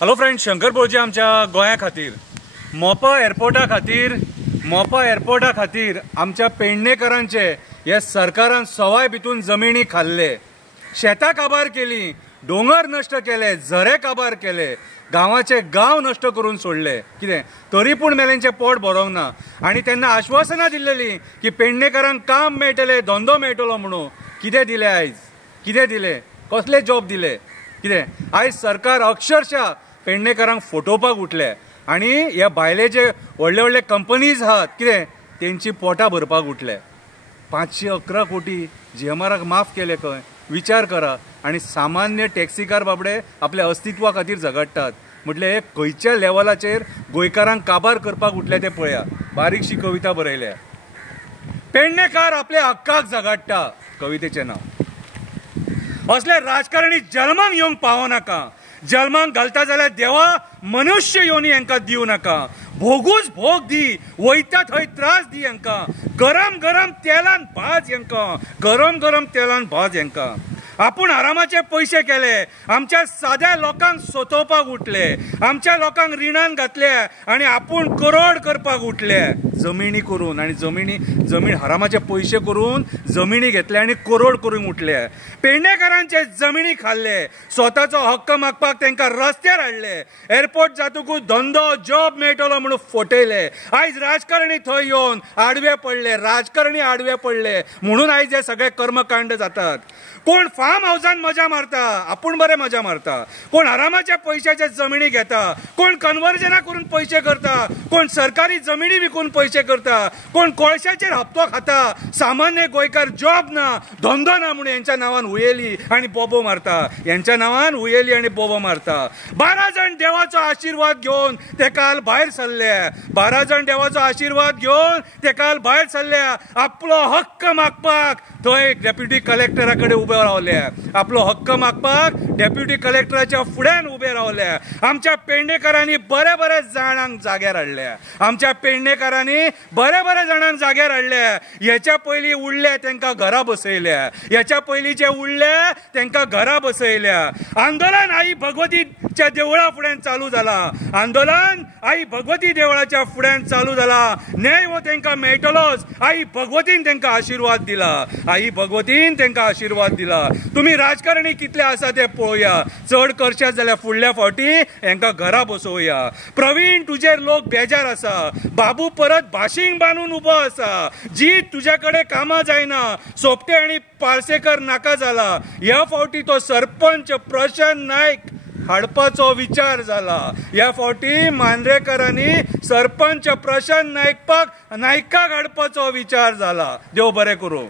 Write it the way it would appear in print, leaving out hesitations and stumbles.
Hello friends, Shankar बोळजे आमच्या गोंया खातीर मोपा एअरपोर्टा खातीर आमच्या पेडणेकरांचे हे सरकारान सवाय भितून जमिनी खाल्ले, शेतां काबार केली, डोंगर नष्ट केले, झरे काबार केले, गांवाचे गांव नष्ट करून सोडले। कितें तरी पूण मेल्यांचें पोट भरोंक ना। आनी तेन्ना आश्वासनां दिल्लेलीं की पेडणेकरांक काम मेळटलें, धंदो मेळटलो म्हणून। कितें दिलें आयज? कितें दिलें? कसले जॉब दिले? कितें आयज सरकार अक्षरशः पेडणेकरांक फटोवपाक उठले आनी ह्या भायले जे व्हडले व्हडले कंपनीज आहात कितें तेंची पोटां भरपाक उठले। 511 कोटी GMRक माफ केले खंय? विचार करा। आनी सामान्य टॅक्सीकार बाबडे आपल्या अस्तित्वा खातीर झगडटात म्हटले हे खंयच्या लेवलाचेर गोंयकारांक काबार करपाक उठले ते पळया। बारीकशी कविता बरयल्या, पेडणेकार आपल्या हक्काक झगडटा, कवितेचें नांव। असले राजकारणी जल्माक येवंक पावो नाका। जल्माक घालता जाल्यार देवा मनुष्य योनी हांकां दिवं नाका। भोगूच भोग दी, वयता थंय त्रास दी हांकां। गरम गरम तेलान भाज हांकां, गरम गरम तेलान भाज हांकां। आपूण आरामाचे पैसे केले, आमच्या साद्या लोकांक सोतोवपाक उठले, आमच्या लोकांक रिणान घातले आनी आपूण करोड करपाक उठले जमिनी करून। आनी जमीन आरामाचे पैसे करून जमिनी घेतले आनी करोड करूंक उठले। पेडणेकारांचे जमिनी खाल्ले, स्वताचो हक्क मागपाक तांकां रस्त्यार हाडले, एअरपोर्ट जातकूच धंदो जॉब मेळटलो म्हणून फटयले। आयज राजकारणी थंय येवन आडवे पडले, राजकारणी आडवे पडले म्हणून आयज हे सगळे कर्मकांड जातात। कोण फार्म हाऊसान मजा मारता, आपूण बरे मजा मारता। कोण आरामाच्या पैशाचे जमिनी घेता, कोण कन्वर्जना करून पैसे करता, कोण सरकारी जमिनी विकून पैसे करता, कोण कोळशाचेर हप्तो खाता। सामान्य गोंयकार जॉब ना, धंदो ना म्हणून यांच्या नावान हुयेली आणि बोबो मारता, यांच्या नावान हुयेली आणि बोबो मारता। 12 जण देवाचो आशीर्वाद घेवन ते काल भायर सरले, 12 जण देवाचो आशीर्वाद घेवन ते काल भायर सरले। आपलो हक्क मागपाक थंय डेप्युटी कलेक्टरा कडेन उबे रावले, आपलो हक्क मागपाक डेप्युटी कलेक्टराच्या फुड्यान उबे रावले। आमच्या पेडणेकारांनी बरे बरे जाणांक जाग्यार हाडले, आमच्या पेडणेकारांनी बरे बरे जाणांक जाग्यार हाडले। हेच्या पयलीं उरले तांकां घरा बसयल्या, हेच्या पयलींचे उरले तांकां घरा बसयल्या। आंदोलन आई भगवतीच्या देवळा फुड्यान चालू जाला, आंदोलन आई भगवती देवळाच्या फुड्यान चालू जाला। न्याय हो तांकां मेळटलोच, आई भगवतीन तांकां आशीर्वाद दिला, आई भगवतीन तांकां आशीर्वाद दिला। तुम्ही राजकारणी कितले आसा ते पळोवया, चड करशात जाल्यार फुडल्या फावटी हांकां घरा बसोवया। प्रवीण तुजेर लोक बेजार आसा, बाबू परत भाशींक बांदून उबो आसा, जी तुज्या कडेन कामां जायना, सोपटे आनी पार्सेकर नाका जाला। ह्या फावटी तो सरपंच प्रशांत नायक हाडपाचो विचार जाला। ह्या फावटी मांद्रेकरांनी सरपंच प्रशांत नायकाक हाडपाचो विचार जाला। देव बरें करूं।